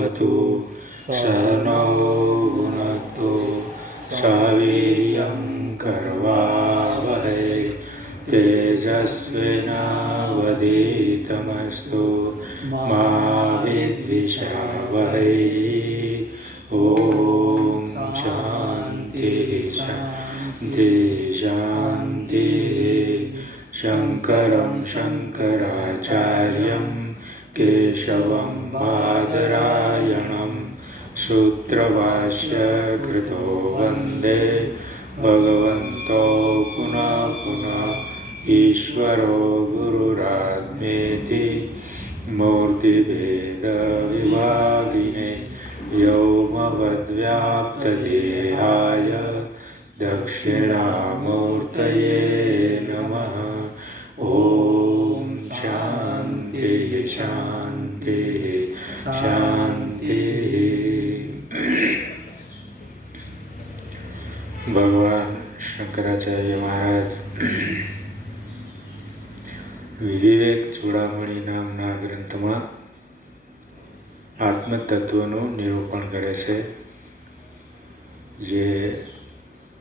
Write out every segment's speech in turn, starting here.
भवतु सहनौ भुनक्तु सवीर्यं कर्वावहै तेजस्विनावधीतमस्तु मा विद्विषावहै। ॐ शान्ति शान्ति शान्तिः। शङ्करं शङ्कराचार्यं केशवं बादरायणं सूत्रभाष्यकृतो वन्दे भगवन्तो पुनः पुनः ईश्वरो गुरुरात्मेति मूर्तिभेदविभागिने व्योमवद्व्याप्तदेहाय दक्षिणामूर्तये नमः। ॐ शान्तिः शान्तिः शान्तिः। भगवान शंकराचार्य महाराज વિવેક ચૂડામણી નામના ગ્રંથમાં આત્મતત્વનું નિરૂપણ કરે છે, જે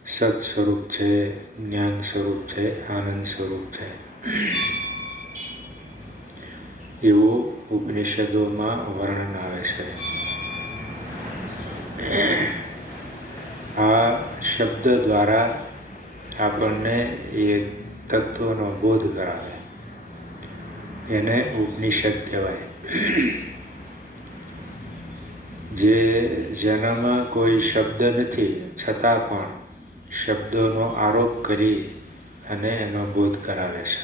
સત સ્વરૂપ છે, જ્ઞાન સ્વરૂપ છે, આનંદ સ્વરૂપ છે, એવું ઉપનિષદોમાં વર્ણન આવે છે. આ શબ્દ દ્વારા આપણને એ તત્વનો બોધ કરાવે, એને ઉપનિષદ કહેવાય. જેનામાં કોઈ શબ્દ નથી, છતાં પણ શબ્દોનો આરોપ કરી અને એનો બોધ કરાવે છે.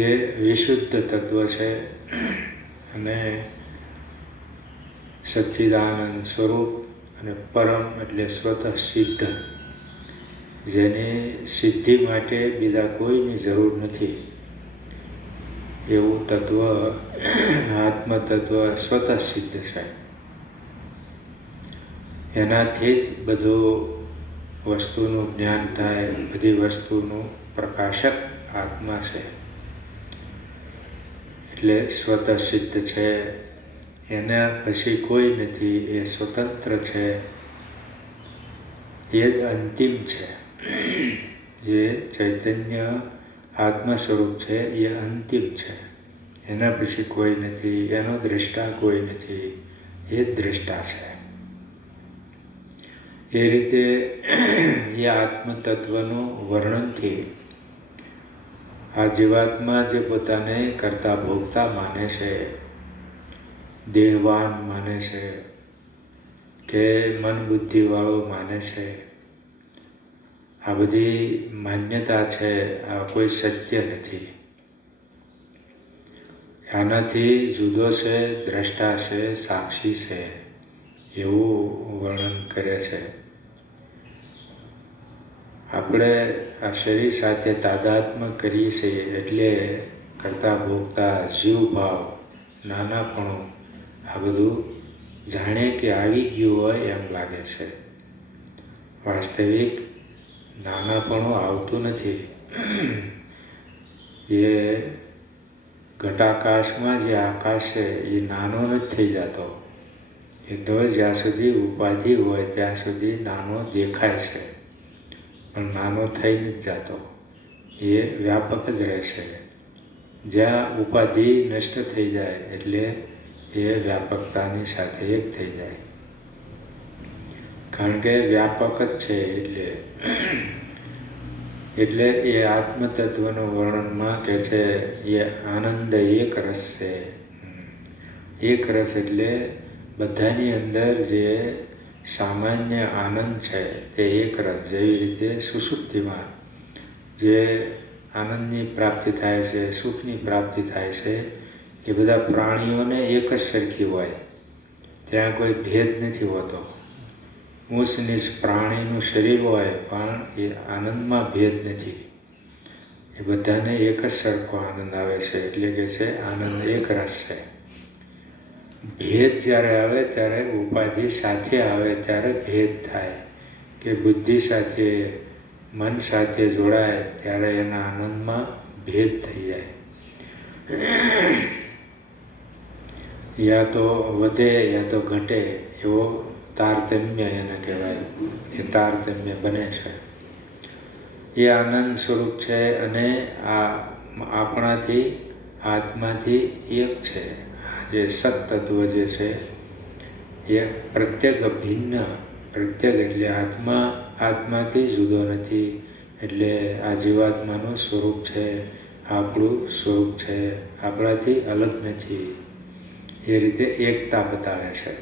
એ વિશુદ્ધ તત્વ છે અને સચ્ચિદાનંદ સ્વરૂપ અને પરમ એટલે સ્વતઃ સિદ્ધ, જેની સિદ્ધિ માટે બીજા કોઈની જરૂર નથી એવું તત્વ, આત્મતત્વ સ્વતઃ સિદ્ધ છે. એનાથી જ બધું વસ્તુનું જ્ઞાન થાય, બધી વસ્તુનું પ્રકાશક આત્મા છે, એટલે સ્વતઃ સિદ્ધ છે. એના પછી કોઈ નથી, એ સ્વતંત્ર છે, એ જ અંતિમ છે. જે ચૈતન્ય આત્મ સ્વરૂપ છે એ અંતિમ છે, એના પછી કોઈ નથી, એનો દ્રષ્ટા કોઈ નથી, એ જ દ્રષ્ટા છે. એ રીતે એ આત્મતત્વનું વર્ણનથી આ જીવાત્મા જે પોતાને કરતા ભોગતા માને છે, દેહવાન માને છે કે મન બુદ્ધિવાળો માને છે, આ બધી માન્યતા છે, આ કોઈ સત્ય નથી. આનાથી જુદો છે, દ્રષ્ટા છે, સાક્ષી છે, એવું વર્ણન કરે છે. આપણે આ શરીર સાથે તાદાત્મ્ય કરીએ છીએ એટલે કરતા ભોગતા જીવભાવ, નાનાપણું, આ બધું જાણે કે આવી ગયું હોય એમ લાગે છે. વાસ્તવિક નાનાપણું આવતું નથી. એ ઘટાકાશમાં જે આકાશ છે એ નાનો નથી થઈ જતો. એ તો જ્યાં સુધી ઉપાધિ હોય ત્યાં સુધી નાનો દેખાય છે, પણ નાનો થઈ નથી જતો. એ વ્યાપક જ રહે છે. જ્યાં ઉપાધિ નષ્ટ થઈ જાય એટલે એ વ્યાપકતાની સાથે એક થઈ જાય, કારણ કે વ્યાપક જ છે. એટલે એ આત્મતત્વનું વર્ણનમાં કહે છે એ આનંદ એક રસ છે. એક રસ એટલે બધાની અંદર જે સામાન્ય આનંદ છે તે એક રસ. જેવી રીતે સુષુપ્તિમાં જે આનંદની પ્રાપ્તિ થાય છે, સુખની પ્રાપ્તિ થાય છે, એ બધા પ્રાણીઓને એક જ સરખી હોય, ત્યાં કોઈ ભેદ નથી હોતો. ઊંચ નીચ પ્રાણીનું શરીર હોય પણ એ આનંદમાં ભેદ નથી. એ બધાને એક જ સરખો આનંદ આવે છે, એટલે કે છે આનંદ એક રસ છે. ભેદ જ્યારે આવે ત્યારે ઉપાધિ સાથે આવે ત્યારે ભેદ થાય, કે બુદ્ધિ સાથે મન સાથે જોડાય ત્યારે એના આનંદમાં ભેદ થઈ જાય. યા તો વધે યા તો ઘટે એવો તારતમ્ય એને કહેવાય. એ તારતમ્ય બને છે. એ આનંદ સ્વરૂપ છે અને આ આપણાથી આત્માથી એક છે. જે સત્તત્વ જે છે એ પ્રત્યેક ભિન્ન, પ્રત્યેક એટલે આત્માથી જુદો નથી. એટલે આ જીવાત્માનું સ્વરૂપ છે, આપણું સ્વરૂપ છે, આપણાથી અલગ નથી. એ રીતે એકતા બતાવે છે.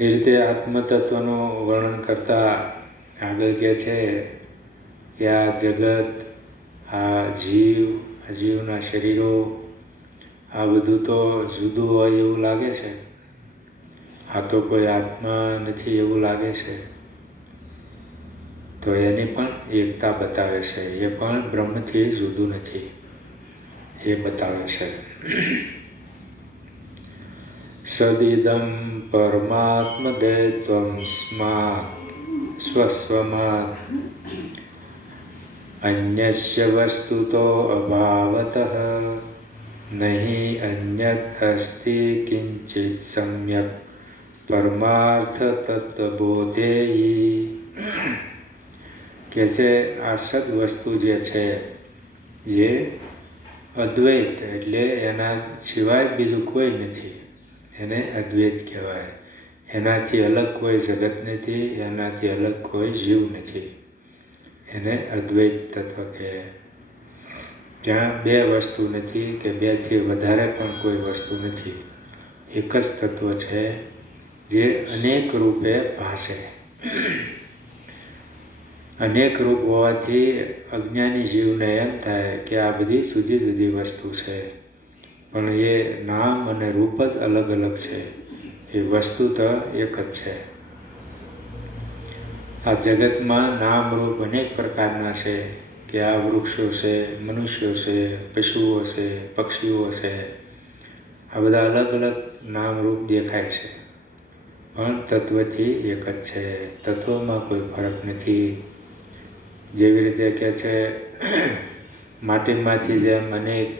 એ રીતે આત્મતત્વનું વર્ણન કરતા આગળ કહે છે કે આ જગત, આ જીવના શરીરો, આ બધું તો જુદું હોય એવું લાગે છે. આ તો કોઈ આત્મા નથી એવું લાગે છે. તો એની પણ એકતા બતાવે છે. એ પણ બ્રહ્મથી જુદું નથી એ બતાવે છે. સદિદમ પરમાત્મદેત્વં સ્માત સ્વસ્વમાત અન્યસ્ય વસ્તુતો અભાવતઃ નહીં અન્યત અસ્તિ કિંચિત સમ્યક પરમાર્થ તત્વબોધેયી. કે છે આ સદ વસ્તુ જે છે એ અદ્વૈત એટલે એના સિવાય બીજું કોઈ નથી. એને અદ્વૈત કહેવાય. એનાથી અલગ કોઈ જગત નથી, એનાથી અલગ કોઈ જીવ નથી. એને અદ્વૈત તત્વ કહે. ત્યાં બે વસ્તુ નથી કે બેથી વધારે પણ કોઈ વસ્તુ નથી. એક જ તત્વ છે જે અનેક રૂપે ભાસે. અનેક રૂપ હોવાથી અજ્ઞાની જીવને એમ થાય કે આ બધી જુદી જુદી વસ્તુ છે, પણ એ નામ અને રૂપ જ અલગ અલગ છે. એ વસ્તુ તો એક જ છે. આ જગતમાં નામ રૂપ અનેક પ્રકારના છે કે આ વૃક્ષો છે, મનુષ્યો છે, પશુઓ છે, પક્ષીઓ છે. આ બધા અલગ અલગ નામ રૂપ દેખાય છે, પણ તત્વથી એક જ છે. તત્વમાં કોઈ ફરક નથી. જેવી રીતે કહે છે માટીમાંથી જેમ અનેક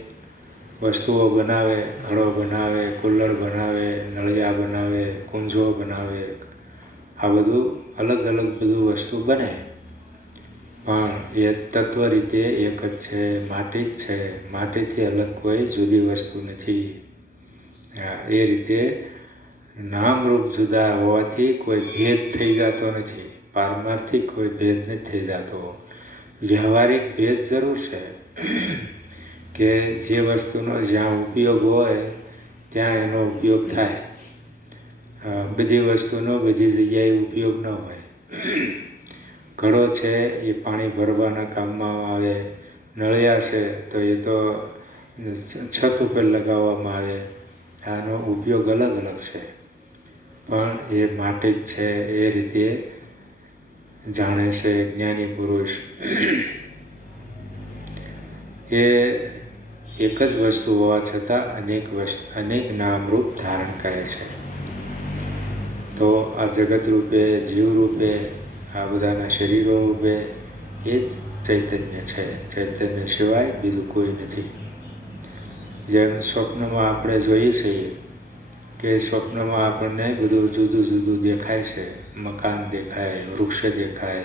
વસ્તુઓ બનાવે, ઘડો બનાવે, કુલ્લર બનાવે, નળિયા બનાવે, કુંજો બનાવે, આ બધું અલગ અલગ બધું વસ્તુ બને, પણ એ તત્વ રીતે એક જ છે. માટી જ છે. માટીથી અલગ કોઈ જુદી વસ્તુ નથી. એ રીતે નામરૂપ જુદા હોવાથી કોઈ ભેદ થઈ જતો નથી. પારમાર્થિક કોઈ ભેદ નથી થઈ જતો. વ્યવહારિક ભેદ જરૂર છે કે જે વસ્તુનો જ્યાં ઉપયોગ હોય ત્યાં એનો ઉપયોગ થાય. બધી વસ્તુનો બધી જગ્યાએ ઉપયોગ ન હોય. ઘડો છે એ પાણી ભરવાના કામમાં આવે, નળિયા છે તો એ તો છત ઉપર લગાવવામાં આવે. આનો ઉપયોગ અલગ અલગ છે, પણ એ માટી જ છે. એ રીતે જાણે છે જ્ઞાની પુરુષ. એ એક જ વસ્તુ હોવા છતાં અનેક નામરૂપ ધારણ કરે છે. તો આ જગત રૂપે, જીવ રૂપે, આ બધાના શરીરો રૂપે એ જ ચૈતન્ય છે. ચૈતન્ય સિવાય બીજું કોઈ નથી. જેમ સ્વપ્નમાં આપણે જોઈએ છીએ કે સ્વપ્નમાં આપણને બધું જુદું જુદું દેખાય છે. મકાન દેખાય, વૃક્ષ દેખાય,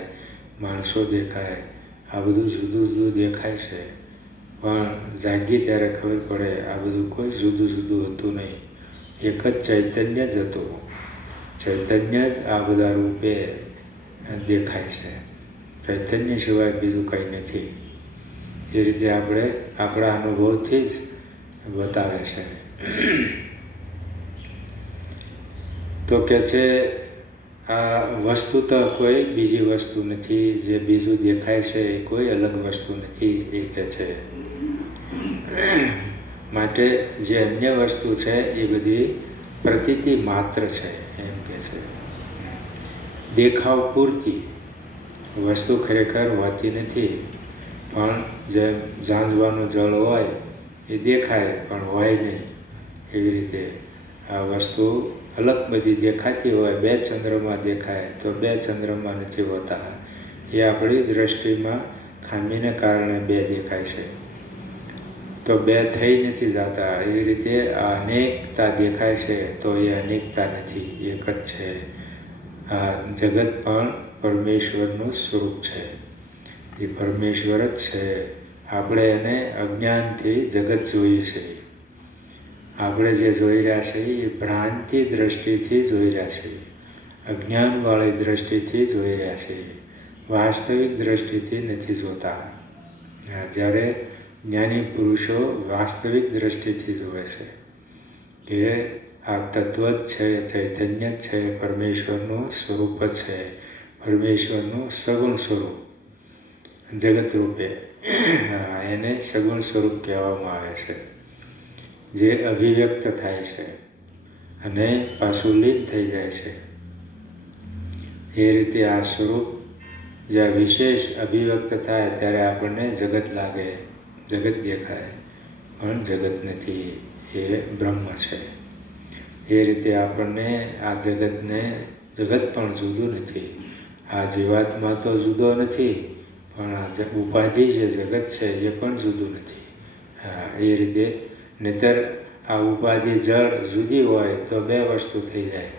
માણસો દેખાય, આ બધું જુદું જુદું દેખાય છે. પણ જાગીએ ત્યારે ખબર પડે આ બધું કોઈ જુદું જુદું હતું નહીં. એક જ ચૈતન્ય જ હતું. ચૈતન્ય જ આ બધા રૂપે દેખાય છે. ચૈતન્ય સિવાય બીજું કંઈ નથી. એ રીતે આપણે આપણા અનુભવથી જ બતાવે છે. તો કે છે આ વસ્તુ તો કોઈ બીજી વસ્તુ નથી. જે બીજું દેખાય છે એ કોઈ અલગ વસ્તુ નથી એ કહે છે. માટે જે અન્ય વસ્તુ છે એ બધી પ્રતીતિ માત્ર છે એમ કહે છે. દેખાવ પૂરતી વસ્તુ ખરેખર હોતી નથી. પણ જેમ ઝાંઝવાનું જળ હોય એ દેખાય પણ હોય નહીં, એવી રીતે આ વસ્તુ અલગ બધી દેખાતી હોય. બે ચંદ્રમાં દેખાય તો બે ચંદ્રમાં નથી હોતા. એ આપણી દૃષ્ટિમાં ખામીને કારણે બે દેખાય છે. તો બે થઈ નથી જતા. એવી રીતે આ અનેકતા દેખાય છે તો એ અનેકતા નથી, એક જ છે. આ જગત પણ પરમેશ્વરનું સ્વરૂપ છે, એ પરમેશ્વર જ છે. આપણે એને અજ્ઞાનથી જગત જોઈએ છીએ. આપણે જે જોઈ રહ્યા છીએ એ ભ્રાંતિ દ્રષ્ટિથી જોઈ રહ્યા છીએ, અજ્ઞાનવાળી દ્રષ્ટિથી જોઈ રહ્યા છીએ, વાસ્તવિક દ્રષ્ટિથી નથી જોતા. જ્યારે જ્ઞાની પુરુષો વાસ્તવિક દ્રષ્ટિથી જોવે છે કે આ તત્વ જ છે, ચૈતન્ય જ છે, પરમેશ્વરનું સ્વરૂપ જ છે, પરમેશ્વરનું સગુણ સ્વરૂપ જગત રૂપે, એને સગુણ સ્વરૂપ કહેવામાં આવે છે, જે અભિવ્યક્ત થાય છે અને પાછું લીન થઈ જાય છે. એ રીતે આ સ્વરૂપ જ્યાં વિશેષ અભિવ્યક્ત થાય ત્યારે આપણને જગત લાગે, જગત દેખાય, પણ જગત નથી, એ બ્રહ્મ છે. એ રીતે આપણને આ જગતને, જગત પણ જુદું નથી, આ જીવાત્મા તો જુદો નથી, પણ આ ઉપાધિ જે જગત છે એ પણ જુદું નથી. એ રીતે નહીંતર આ ઉપાધિ જળ જુદી હોય તો બે વસ્તુ થઈ જાય,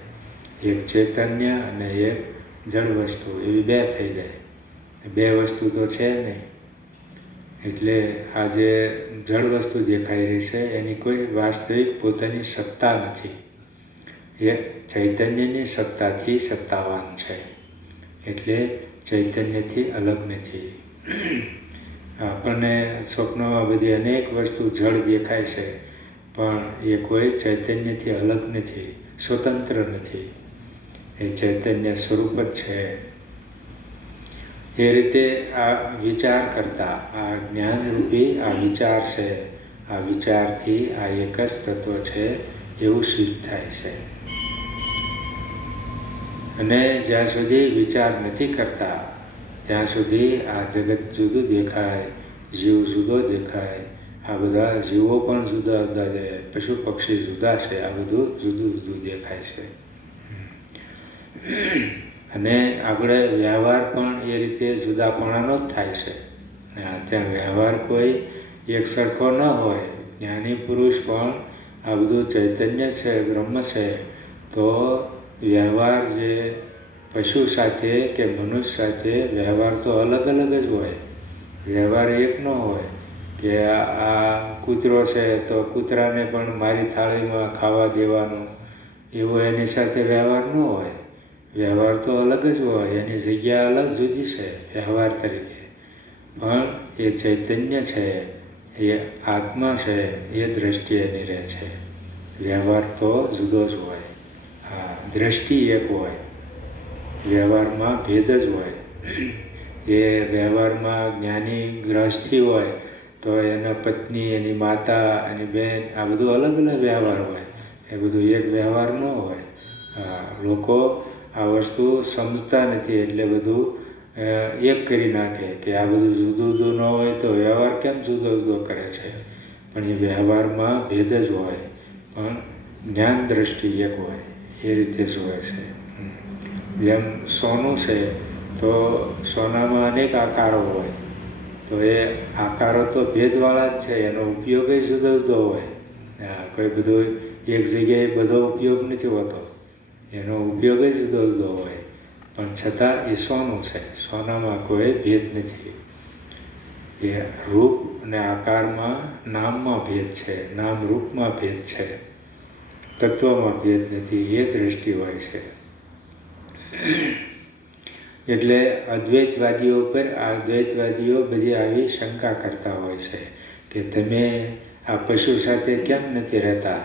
એક ચૈતન્ય અને એક જળ વસ્તુ, એવી બે થઈ જાય. બે વસ્તુ તો છે નહીં. એટલે આ જે જળ વસ્તુ દેખાઈ રહી છે એની કોઈ વાસ્તવિક પોતાની સત્તા નથી, એ ચૈતન્યની સત્તાથી સત્તાવાન છે, એટલે ચૈતન્યથી અલગ નથી. આપણને સ્વપ્નમાં બધી અનેક વસ્તુ જળ દેખાય છે, પણ એ કોઈ ચૈતન્યથી અલગ નથી, સ્વતંત્ર નથી, એ ચૈતન્ય સ્વરૂપ જ છે. એ રીતે આ વિચાર કરતા, આ જ્ઞાનરૂપી આ વિચાર છે, આ વિચારથી આ એક જ તત્વ છે એવું સિદ્ધ થાય છે. અને જ્યાં સુધી વિચાર નથી કરતા ત્યાં સુધી આ જગત જુદું દેખાય, જીવ જુદો દેખાય, આ બધા જીવો પણ જુદા જુદા છે, પશુ પક્ષી જુદા છે, આ બધું જુદું જુદું દેખાય છે. અને આપણે વ્યવહાર પણ એ રીતે જુદાપણાનો જ થાય છે. ત્યાં વ્યવહાર કોઈ એક સરખો ન હોય. જ્ઞાની પુરુષ પણ આ બધું ચૈતન્ય છે, બ્રહ્મ છે, તો વ્યવહાર જે પશુ સાથે કે મનુષ્ય સાથે વ્યવહાર તો અલગ અલગ જ હોય. વ્યવહાર એક ન હોય કે આ કૂતરો છે તો કૂતરાને પણ મારી થાળીમાં ખાવા દેવાનો, એવો એની સાથે વ્યવહાર ન હોય. વ્યવહાર તો અલગ જ હોય, એની જગ્યા અલગ જુદી છે વ્યવહાર તરીકે, પણ એ ચૈતન્ય છે, એ આત્મા છે, એ દ્રષ્ટિ એની રહે છે. વ્યવહાર તો જુદો જ હોય, હા, દ્રષ્ટિ એક હોય, વ્યવહારમાં ભેદ જ હોય. એ વ્યવહારમાં જ્ઞાની ગ્રહસ્થી હોય તો એના પત્ની, એની માતા, એની બહેન, આ બધું અલગ અલગ વ્યવહાર હોય, એ બધું એક વ્યવહાર ન હોય. લોકો આ વસ્તુ સમજતા નથી એટલે બધું એક કરી નાખે કે આ બધું જુદું જુદું ન હોય તો વ્યવહાર કેમ જુદો જુદો કરે છે. પણ એ વ્યવહારમાં ભેદ જ હોય, પણ જ્ઞાન દ્રષ્ટિ એક હોય, એ રીતે જોવે છે. જેમ સોનું છે તો સોનામાં અનેક આકારો હોય, તો એ આકારો તો ભેદવાળા જ છે, એનો ઉપયોગ જુદો જુદો હોય. કોઈ બધો એક જગ્યાએ બધો ઉપયોગ નથી હોતો, એનો ઉપયોગ જુદો જુદો હોય, પણ છતાં એ સોનું છે, સોનામાં કોઈ ભેદ નથી. એ રૂપ અને આકારમાં, નામમાં ભેદ છે, નામ રૂપમાં ભેદ છે, તત્વમાં ભેદ નથી, એ દ્રષ્ટિ હોય છે. એટલે અદ્વૈતવાદીઓ પર આ દ્વૈતવાદીઓ બધી આવી શંકા કરતા હોય છે કે તમે આ પશુ સાથે કેમ નથી રહેતા,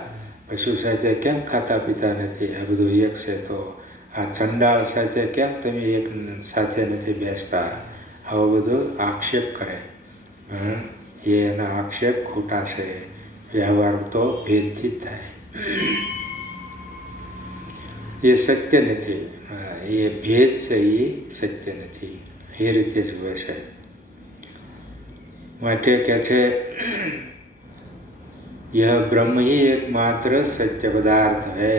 પશુ સાથે કેમ ખાતા પીતા નથી, આ બધું એક છે, તો આ ચંડાળ સાથે કેમ તમે એક સાથે નથી બેસતા, આવો બધો આક્ષેપ કરે. એના આક્ષેપ ખોટા છે. વ્યવહાર તો ભેદથી જ થાય, એ સત્ય નથી. એ ભેદ છે, એ સત્ય નથી, એ રીતે જુએ છે. માટે કહે છે यह ब्रह्म ही एकमात्र सत्य पदार्थ है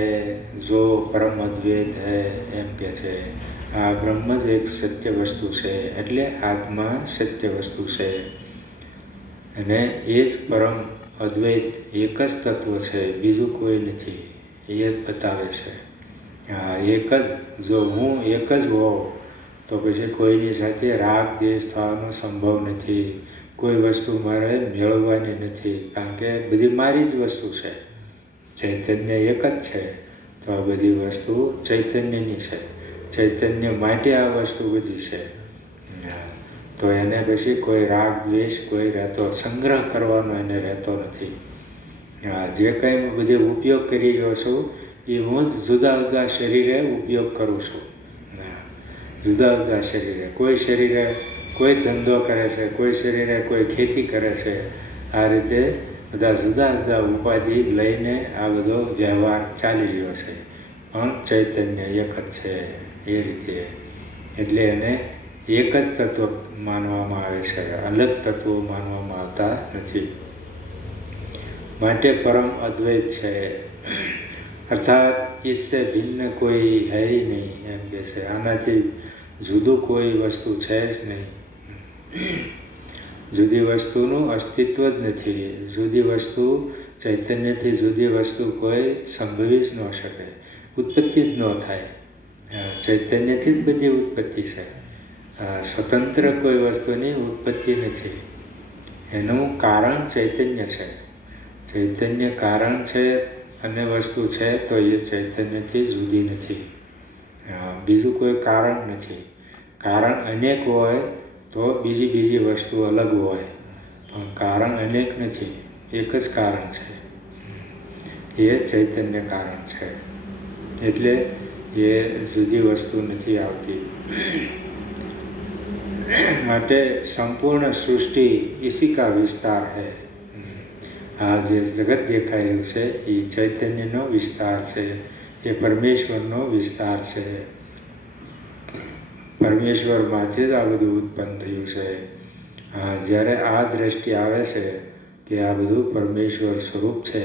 जो परम अद्वैत है, એમ કહે છે. આ બ્રહ્મ જ એક સત્ય વસ્તુ છે, એટલે આત્મા સત્ય વસ્તુ છે. અને એ જ પરમ અદ્વૈત એક જ તત્વ છે, બીજું કોઈ નથી, એ જ બતાવે છે. એક જ, જો હું એક જ હોઉં તો પછી કોઈની સાથે રાગ દ્વેષ થવાનો સંભવ નથી, કોઈ વસ્તુ મારે મેળવવાની નથી, કારણ કે બધી મારી જ વસ્તુ છે. ચૈતન્ય એક જ છે, તો આ બધી વસ્તુ ચૈતન્યની છે, ચૈતન્ય માટે આ વસ્તુ બધી છે. તો એને પછી કોઈ રાગ દ્વેષ કોઈ રહેતો, સંગ્રહ કરવાનો એને રહેતો નથી. જે કંઈ બધી ઉપયોગ કરી રહ્યો છું એ હું જ જુદા જુદા શરીરે ઉપયોગ કરું છું. જુદા જુદા શરીરે, કોઈ શરીરે કોઈ ધંધો કરે છે, કોઈ શરીરે કોઈ ખેતી કરે છે. આ રીતે બધા જુદા જુદા ઉપાધિ લઈને આ બધો વ્યવહાર ચાલી રહ્યો છે, પણ ચૈતન્ય એક જ છે. એ રીતે એટલે એને એક જ તત્વ માનવામાં આવે છે, અલગ તત્વો માનવામાં આવતા નથી. માટે પરમ અદ્વૈત છે, અર્થાત इससे ભિન્ન કોઈ है ही नहीं, એમ કે છે. આનાથી જુદું કોઈ વસ્તુ છે જ નહીં. જુદી વસ્તુનું અસ્તિત્વ જ નથી. જુદી વસ્તુ, ચૈતન્યથી જુદી વસ્તુ કોઈ સંભવી જ ન શકે, ઉત્પત્તિ જ ન થાય. ચૈતન્યથી જ બધી ઉત્પત્તિ છે. સ્વતંત્ર કોઈ વસ્તુની ઉત્પત્તિ નથી. એનું કારણ ચૈતન્ય છે. ચૈતન્ય કારણ છે અને વસ્તુ છે, તો એ ચૈતન્યથી જુદી નથી. બીજું કોઈ કારણ નથી. કારણ અનેક હોય તો બીજી વસ્તુ અલગ હોય, પણ કારણ અનેક નથી, એક જ કારણ છે. એ ચૈતન્ય કારણ છે, એટલે એ જુદી વસ્તુ નથી આવતી. માટે સંપૂર્ણ સૃષ્ટિ इसी का विस्तार है. આ જે જગત દેખાઈ રહ્યું છે એ ચૈતન્યનો વિસ્તાર છે, એ પરમેશ્વરનો વિસ્તાર છે. પરમેશ્વરમાંથી જ આ બધું ઉત્પન્ન થયું છે. જ્યારે આ દ્રષ્ટિ આવે છે કે આ બધું પરમેશ્વર સ્વરૂપ છે,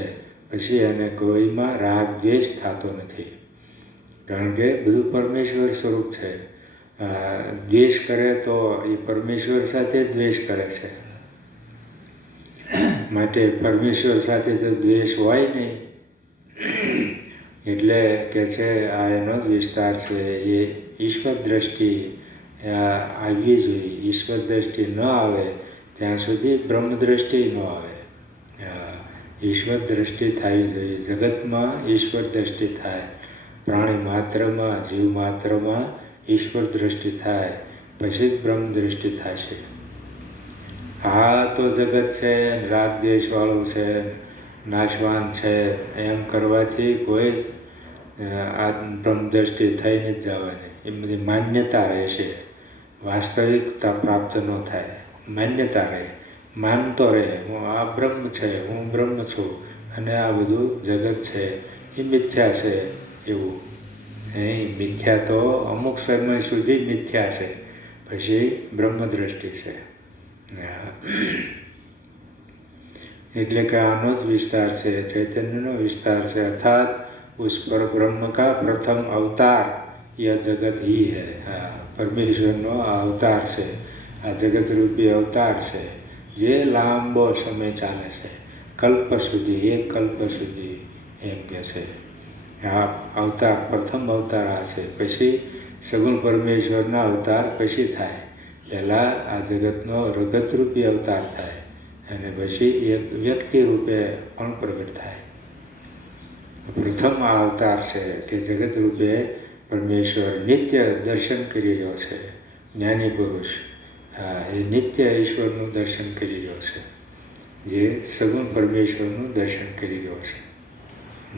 પછી એને કોઈમાં રાગ દ્વેષ થતો નથી, કારણ કે બધું પરમેશ્વર સ્વરૂપ છે. દ્વેષ કરે તો એ પરમેશ્વર સાથે દ્વેષ કરે છે. માટે પરમેશ્વર સાથે તો દ્વેષ હોય નહીં. એટલે કે છે આ એનો જ વિસ્તાર છે. એ ઈશ્વર દ્રષ્ટિ આવવી જોઈએ. ઈશ્વર દ્રષ્ટિ ન આવે ત્યાં સુધી બ્રહ્મ દ્રષ્ટિ ન આવે. ઈશ્વર દ્રષ્ટિ થવી જોઈએ. જગતમાં ઈશ્વર દ્રષ્ટિ થાય, પ્રાણી માત્રમાં, જીવ માત્રમાં ઈશ્વર દ્રષ્ટિ થાય, પછી જ બ્રહ્મ દ્રષ્ટિ થશે. આ તો જગત છે, રાગ દ્વેષવાળું છે, નાશવાન છે, એમ કરવાથી કોઈ આ બ્રહ્મ દ્રષ્ટિ થઈને જ જવાની. એ બધી માન્યતા રહેશે, વાસ્તવિકતા પ્રાપ્ત ન થાય. માન્યતા રહે, માનતો રહે હું આ બ્રહ્મ છે, હું બ્રહ્મ છું, અને આ બધું જગત છે એ મિથ્યા છે. એવું મિથ્યા તો અમુક સમય સુધી મિથ્યા છે, પછી બ્રહ્મ દ્રષ્ટિ છે. એટલે કે આનો જ વિસ્તાર છે, ચૈતન્યનો વિસ્તાર છે. અર્થાત उस पर ब्रह्म का प्रथम अवतार यह जगत ही है. પરમેશ્વરનો આ અવતાર છે, આ જગતરૂપી અવતાર છે, જે લાંબો સમય ચાલે છે, કલ્પ સુધી, એક કલ્પ સુધી. એમ કે છે આ અવતાર, પ્રથમ અવતાર આ છે. પછી સગુણ પરમેશ્વરના અવતાર પછી થાય. પહેલાં આ જગતનો રગતરૂપી અવતાર થાય, અને પછી એક વ્યક્તિ રૂપે પણ પ્રગટ થાય. પ્રથમ આ અવતાર છે કે જગત રૂપે પરમેશ્વર નિત્ય દર્શન કરી રહ્યો છે. જ્ઞાની પુરુષ એ નિત્ય ઈશ્વરનું દર્શન કરી રહ્યો છે, જે સગુણ પરમેશ્વરનું દર્શન કરી રહ્યો છે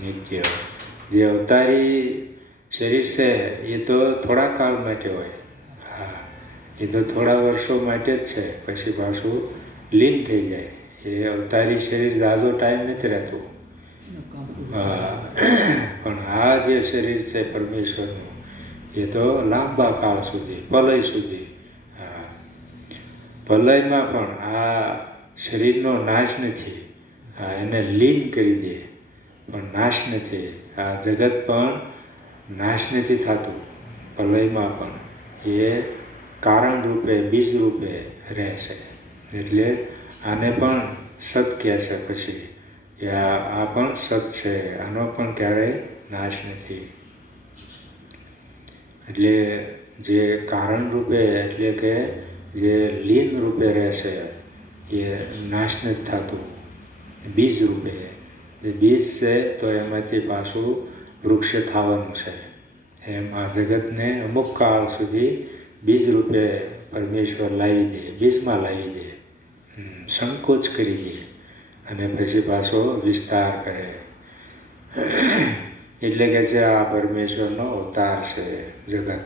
નિત્ય. જે અવતારી શરીર છે એ તો થોડા કાળ માટે હોય. એ તો થોડા વર્ષો માટે જ છે, પછી પાછું લીન થઈ જાય. એ અવતારી શરીર ઝાઝો ટાઈમ નથી રહેતું. પણ આ જે શરીર છે પરમેશ્વરનું, એ તો લાંબા કાળ સુધી, પ્રલય સુધી. પ્રલયમાં પણ આ શરીરનો નાશ નથી. એને લીન કરી દે, પણ નાશ નથી. આ જગત પણ નાશ નથી થતું પ્રલયમાં પણ. એ કારણ રૂપે, બીજ રૂપે રહે છે. એટલે આને પણ સત કહે છે પછી કે આ પણ સત છે, આનો પણ ક્યારેય નાશ નથી. એટલે જે કારણ રૂપે એટલે કે જે લીન રૂપે રહેશે એ નાશ નથી થતું. બીજ રૂપે જે બીજ છે તો એમાંથી પાછું વૃક્ષ થવાનું છે. એમ આ જગતને અમુક કાળ સુધી બીજ રૂપે પરમેશ્વર લાવી દે, બીજમાં લાવી દે, સંકોચ કરી દે અને પછી પાછો વિસ્તાર કરે. એટલે કે છે આ પરમેશ્વરનો અવતાર છે जगत।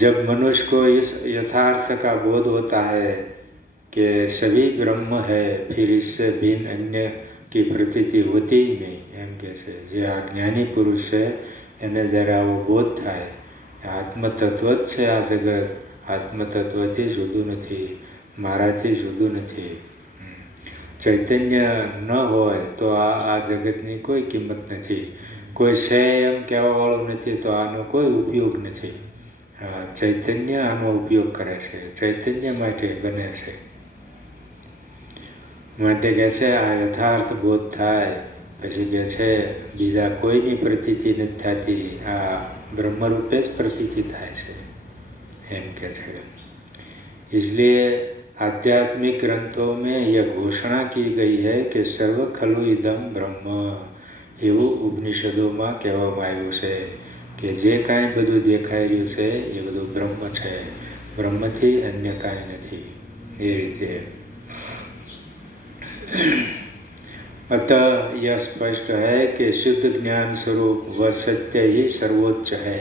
जब मनुष्य को इस यथार्थ का बोध होता है कि सभी ब्रह्म है, फिर इससे भिन्न अन्य की प्रतीति होती ही नहीं। एम के છે જે આ જ્ઞાની પુરુષ છે એને જ્યારે આવો બોધ થાય આત્મતત્વ જ છે આ જગત, આત્મતત્વથી જુદું નથી, મારાથી જુદું નથી. ચૈતન્ય ન હોય તો આ જગતની કોઈ કિંમત નથી, કોઈ છે એમ કહેવાવાળું નથી તો આનો કોઈ ઉપયોગ નથી. ચૈતન્ય આનો ઉપયોગ કરે છે, ચૈતન્ય માટે બને છે. માટે કહે છે આ યથાર્થ બોધ થાય પછી કહે છે બીજા કોઈની પ્રતીતિ નથી થતી, આ બ્રહ્મરૂપે જ પ્રતીતિ થાય છે એમ કે છે. इसलिए आध्यात्मिक ग्रंथों में यह घोषणा की गई है कि सर्व खलु इदम ब्रह्म, એવું ઉપનિષદોમાં કહેવામાં આવ્યું છે કે જે કાંઈ બધું દેખાઈ રહ્યું છે એ બધું બ્રહ્મ છે, બ્રહ્મથી અન્ય કાંઈ નથી. એ રીતે अतः यह स्पष्ट है कि शुद्ध ज्ञान स्वरूप व सत्य ही सर्वोच्च है.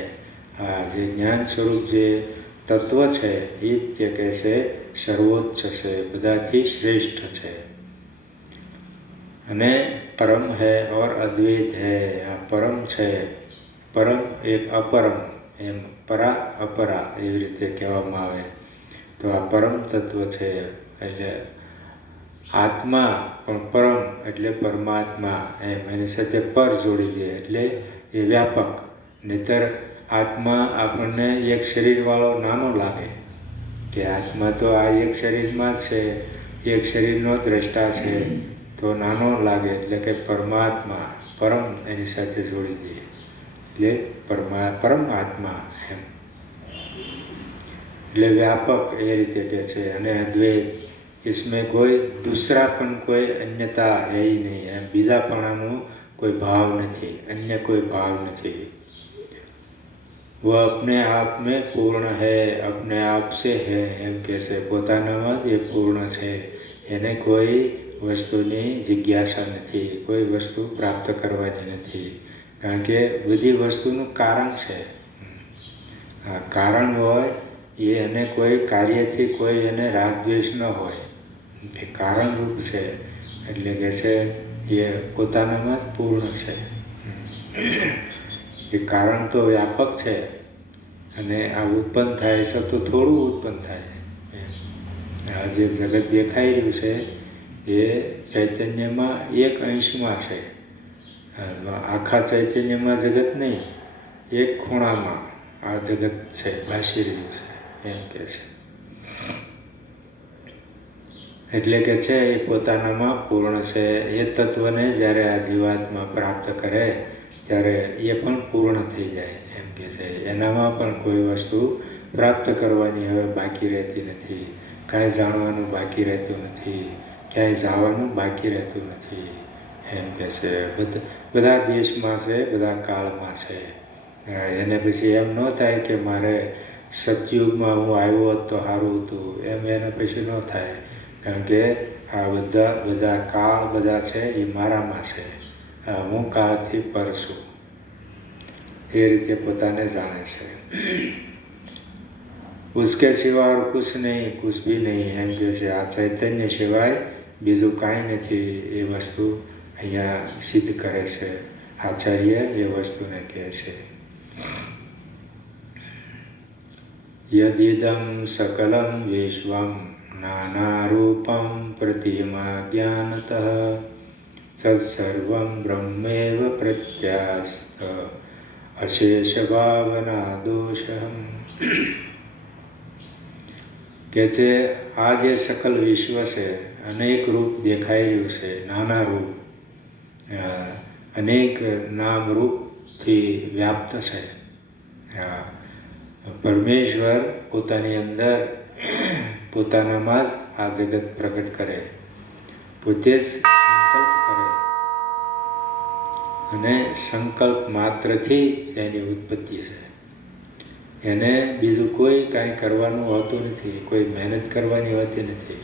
हाँ, જે જ્ઞાન સ્વરૂપ જે તત્વ છે એ જ જે કહે છે સર્વોચ્ચ છે, બધાથી શ્રેષ્ઠ છે. અને પરમ है और अद्वैत है. આ પરમ છે, પરમ એક અપરમ, એમ પરા અપરા એવી રીતે કહેવામાં આવે. તો આ પરમ તત્વ છે એટલે આત્મા પણ પરમ એટલે પરમાત્મા, એમ એની સાથે પર જોડી દે એટલે એ વ્યાપક. નહીતર આત્મા આપણને એક શરીરવાળો નાનો લાગે કે આત્મા તો આ એક શરીરમાં જ છે, એક શરીરનો દ્રષ્ટા છે તો નાનો લાગે. એટલે કે પરમાત્મા પરમ એની સાથે જોડી દે એટલે પરમાત્મા એમ એટલે વ્યાપક એ રીતે કહે છે. અને અદ્વૈત इसमें कोई दूसरापन, कोई अन्यता है ही नहीं. એમ બીજાપણાનું કોઈ ભાવ નથી, અન્ય કોઈ ભાવ નથી. वो अपने आप में पूर्ण है, अपने आप से है. એમ કહે છે પોતાનામાં જ એ પૂર્ણ છે, એને કોઈ વસ્તુની જિજ્ઞાસા નથી, કોઈ વસ્તુ પ્રાપ્ત કરવાની નથી. કારણ કે બધી વસ્તુનું કારણ છે. આ કારણ હોય એ એને કોઈ કાર્યથી કોઈ એને રાગદ્વેષ ન હોય, એ કારણરૂપ છે. એટલે કે છે એ પોતાનામાં જ પૂર્ણ છે. એ કારણ તો વ્યાપક છે અને આ ઉત્પન્ન થાય છે તો થોડું ઉત્પન્ન થાય છે. આ જે જગત દેખાઈ રહ્યું છે એ ચૈતન્યમાં એક અંશમાં છે, આખા ચૈતન્યમાં જગત નહીં, એક ખૂણામાં આ જગત છે, ભાસી રહ્યું છે એમ કે છે. એટલે કે છે એ પોતાનામાં પૂર્ણ છે. એ તત્વને જ્યારે આ જીવાત્મા પ્રાપ્ત કરે ત્યારે એ પણ પૂર્ણ થઈ જાય એમ કે છે. એનામાં પણ કોઈ વસ્તુ પ્રાપ્ત કરવાની હવે બાકી રહેતી નથી, કાંઈ જાણવાનું બાકી રહેતું નથી, ક્યાંય જવાનું બાકી રહેતું નથી એમ કે છે. બધા દેશમાં છે, બધા કાળમાં છે. એને પછી એમ ન થાય કે મારે સતયુગમાં હું આવ્યો હોત તો સારું હતું, એમ એને પછી ન થાય. કારણ કે આ બધા કાળ બધા છે એ મારામાં છે, હું કાળથી પર છું એ રીતે પોતાને જાણે છે. ઉસકે સિવાય और कुछ नहीं, कुछ भी नहीं એમ કહે છે. આ ચૈતન્ય સિવાય બીજું કાંઈ નથી એ વસ્તુ અહીંયા સિદ્ધ કરે છે આચાર્ય. એ વસ્તુને કહે છે યદિદમ સકલમ વિશ્વમ નાનારૂપમ પ્રતિમા જ્ઞાનતઃ તત્સર્વં બ્રહ્મેવ પ્રત્યાસ્ત અશેષ ભાવના દોષમ. કે છે આ જે સકલ વિશ્વ છે અનેક રૂપ દેખાઈ રહ્યું છે, નાના રૂપ, અનેક નામ રૂપથી વ્યાપ્ત છે. પરમેશ્વર પોતાની અંદર પોતાનામાં જ આ જગત પ્રગટ કરે, પોતે જ સંકલ્પ કરે અને સંકલ્પ માત્રથી તેની ઉત્પત્તિ છે. એને બીજું કોઈ કાંઈ કરવાનું હોતું નથી, કોઈ મહેનત કરવાની હોતી નથી,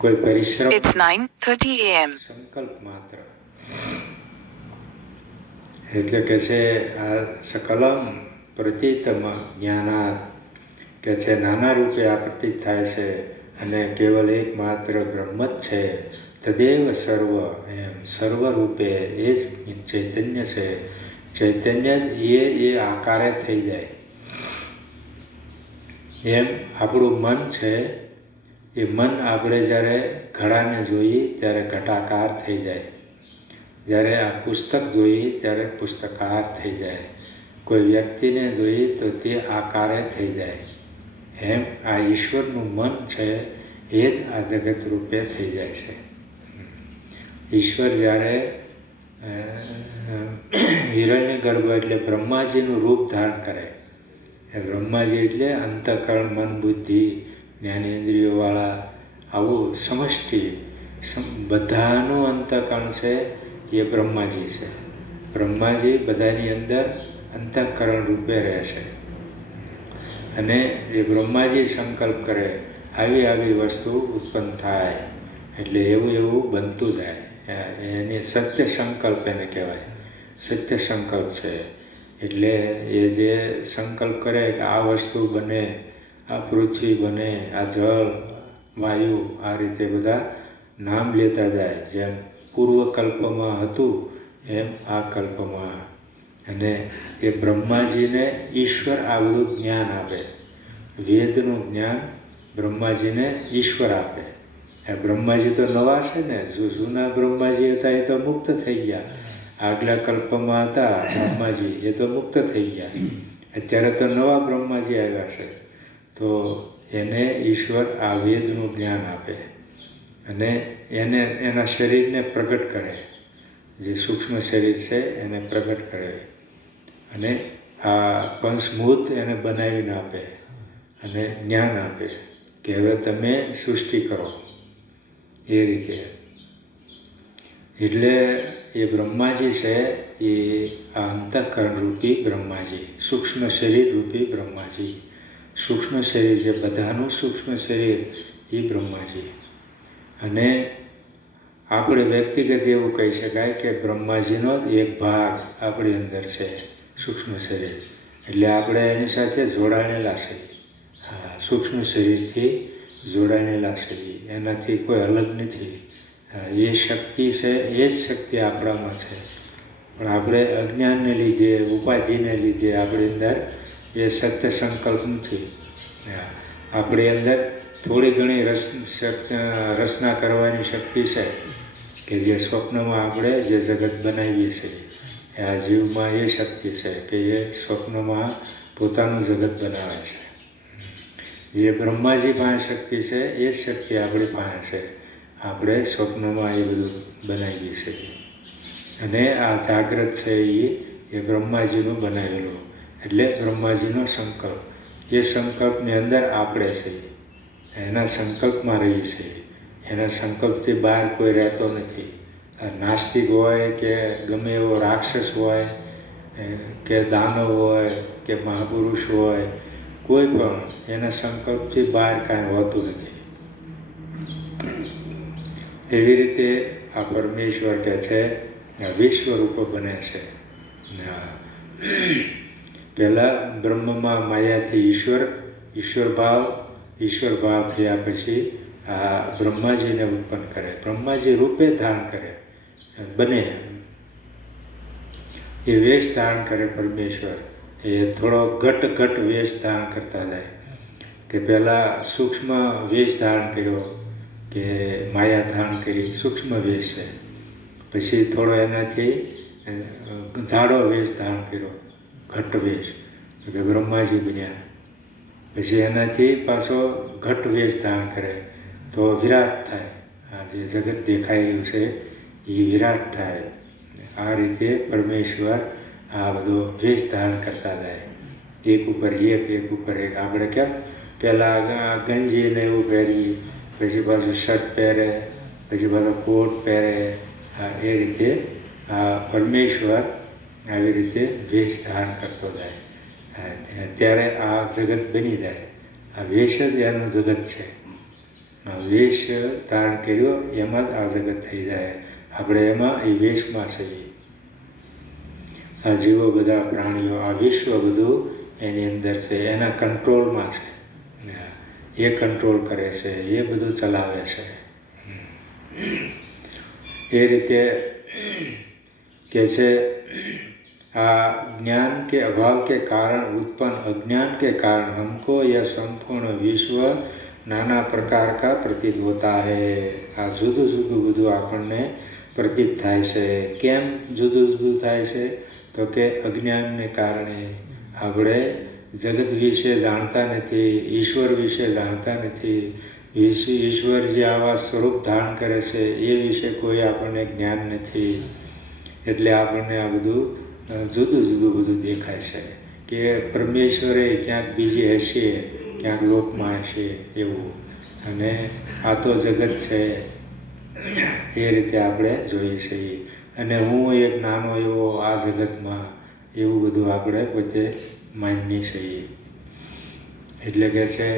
કોઈ પરિશ્રમ. It's 9:30 a.m. સંકલ્પ માત્ર. એટલે કે છે આ સકલમ પ્રતીતમ જ્ઞાનાત, કે છે નાના રૂપે આ પ્રતીત થાય છે અને કેવલ એકમાત્ર બ્રહ્મ જ છે. તદેવ સર્વ, એમ સર્વ રૂપે એ જ ચૈતન્ય છે. ચૈતન્ય એ આકારે થઈ જાય. એમ આપણું મન છે, એ મન આપણે જ્યારે ઘડાને જોઈએ ત્યારે ઘટાકાર થઈ જાય, જ્યારે આ પુસ્તક જોઈએ ત્યારે પુસ્તકાર થઈ જાય, કોઈ વ્યક્તિને જોઈએ તો તે આકારે થઈ જાય. એમ આ ઈશ્વરનું મન છે એ જ આ જગત રૂપે થઈ જાય છે. ઈશ્વર જ્યારે હિરણ્ય ગર્ભ એટલે બ્રહ્માજીનું રૂપ ધારણ કરે, એ બ્રહ્માજી એટલે અંતઃકરણ, મન, બુદ્ધિ, જ્ઞાનેન્દ્રિયોવાળા આવું સમષ્ટિ બધાનું અંતઃકરણ છે એ બ્રહ્માજી છે. બ્રહ્માજી બધાની અંદર અંતઃકરણ રૂપે રહે છે અને એ બ્રહ્માજી સંકલ્પ કરે આવી વસ્તુ ઉત્પન્ન થાય એટલે એવું બનતું જાય. એની સત્ય સંકલ્પ એને કહેવાય. સત્ય સંકલ્પ છે એટલે એ જે સંકલ્પ કરે કે આ વસ્તુ બને, આ પૃથ્વી બને, આ જળ, વાયુ, આ રીતે બધા નામ લેતા જાય. જેમ પૂર્વકલ્પમાં હતું એમ આ કલ્પમાં. અને એ બ્રહ્માજીને ઈશ્વર આ બધું જ્ઞાન આપે. વેદનું જ્ઞાન બ્રહ્માજીને ઈશ્વર આપે. બ્રહ્માજી તો નવા છે ને, જૂના બ્રહ્માજી હતા એ તો મુક્ત થઈ ગયા. આગલા કલ્પમાં હતા બ્રહ્માજી, એ તો મુક્ત થઈ ગયા. અત્યારે તો નવા બ્રહ્માજી આવ્યા છે. તો એને ઈશ્વર આ વેદનું જ્ઞાન આપે અને એના શરીરને પ્રગટ કરે. જે સૂક્ષ્મ શરીર છે એને પ્રગટ કરે અને આ પંચભૂત એને બનાવીને આપે અને જ્ઞાન આપે કે હવે તમે સૃષ્ટિ કરો. એ રીતે એટલે એ બ્રહ્માજી છે એ આ અંતઃકરણ રૂપી બ્રહ્માજી, સૂક્ષ્મ શરીર રૂપી બ્રહ્માજી. સૂક્ષ્મ શરીર જે બધાનું સૂક્ષ્મ શરીર એ બ્રહ્માજી. અને આપણે વ્યક્તિગત એવું કહી શકાય કે બ્રહ્માજીનો જ એક ભાગ આપણી અંદર છે, સૂક્ષ્મ શરીર. એટલે આપણે એની સાથે જોડાયેલા છીએ. હા, સૂક્ષ્મ શરીરથી જોડાયેલા છીએ, એનાથી કોઈ અલગ નથી. એ શક્તિ છે, એ જ શક્તિ આપણામાં છે. પણ આપણે અજ્ઞાનને લીધે, ઉપાધિને લીધે આપણી અંદર એ સત્ય સંકલ્પ નથી. આપણી અંદર થોડી ઘણી રચના કરવાની શક્તિ છે કે જે સ્વપ્નમાં આપણે જે જગત બનાવીએ છીએ, આ જીવમાં એ શક્તિ છે કે એ સ્વપ્નમાં પોતાનું જગત બનાવે છે. જે બ્રહ્માજી પાસે શક્તિ છે એ જ શક્તિ આપણી પાસે છે. આપણે સ્વપ્નમાં એ બધું બનાવીએ છીએ. અને આ જાગ્રત છે એ બ્રહ્માજીનું બનાવેલું, એટલે બ્રહ્માજીનો સંકલ્પ. એ સંકલ્પની અંદર આપણે છીએ, એના સંકલ્પમાં રહીએ છીએ. એના સંકલ્પથી બહાર કોઈ રહેતો નથી. નાસ્તિક હોય કે ગમે એવો રાક્ષસ હોય કે દાનવ હોય કે મહાપુરુષ હોય, કોઈ પણ એના સંકલ્પથી બહાર કાંઈ હોતું નથી. એવી રીતે આ પરમેશ્વર કે છે વિશ્વરૂપ બને છે. પહેલાં બ્રહ્મમાં માયાથી ઈશ્વર ભાવ થયા પછી આ બ્રહ્માજીને ઉત્પન્ન કરે. બ્રહ્માજી રૂપે ધારણ કરે, બને એ વેશ ધારણ કરે. પરમેશ્વર એ થોડો ઘટ વેશ ધારણ કરતા જાય કે પહેલાં સૂક્ષ્મ વેશ ધારણ કર્યો કે માયા ધારણ કરી, સૂક્ષ્મ વેશ છે. પછી થોડો એનાથી જાડો વેશ ધારણ કર્યો, ઘટ વેશ, કે બ્રહ્માજી બન્યા. પછી એનાથી પાછો ઘટ વેશ ધારણ કરે તો વિરાટ થાય. આ જે જગત દેખાઈ રહ્યું છે એ વિરાટ થાય. આ રીતે પરમેશ્વર આ બધો વેશ ધારણ કરતા જાય, એક ઉપર એક. આપણે કેમ પહેલાં ગંજી ને એવું પહેરીએ, પછી પાછું શર્ટ પહેરે, પછી પાછો કોટ પહેરે. એ રીતે આ પરમેશ્વર આવી રીતે વેશ ધારણ કરતો જાય. ત્યારે આ જગત બની જાય. આ વેશ જ એનું જગત છે. આ વેશ ધારણ કર્યો એમાં જ આ જગત થઈ જાય. આપણે એમાં એ વેશમાં છીએ. આ જીવો બધા પ્રાણીઓ, આ વિશ્વ બધું એની અંદર છે, એના કંટ્રોલમાં છે. એ કંટ્રોલ કરે છે, એ બધું ચલાવે છે. એ રીતે કે છે આ ज्ञान के अभाव के कारण उत्पन्न अज्ञान के कारण हमको यह संपूर्ण विश्व नाना प्रकार का प्रतीत होता है. આ જુદું જુદું બધું આપણને પ્રતીત થાય છે. કેમ જુદું જુદું થાય છે? તો કે અજ્ઞાનને કારણે. આપણે જગત વિશે જાણતા નથી, ઈશ્વર વિશે જાણતા નથી. ઈશ્વર જે આવા સ્વરૂપ ધારણ કરે છે એ વિશે કોઈ આપણને જ્ઞાન નથી. એટલે આપણને આ બધું જુદું જુદું બધું દેખાય છે કે પરમેશ્વરે ક્યાંક બીજી હશે, ક્યાંક લોકમાં હશે એવું. અને આ તો જગત છે એ રીતે આપણે જોઈએ છીએ. અને હું એક નાનો એવો આ જગતમાં, એવું બધું આપણે પોતે માનીએ છીએ. એટલે કે છે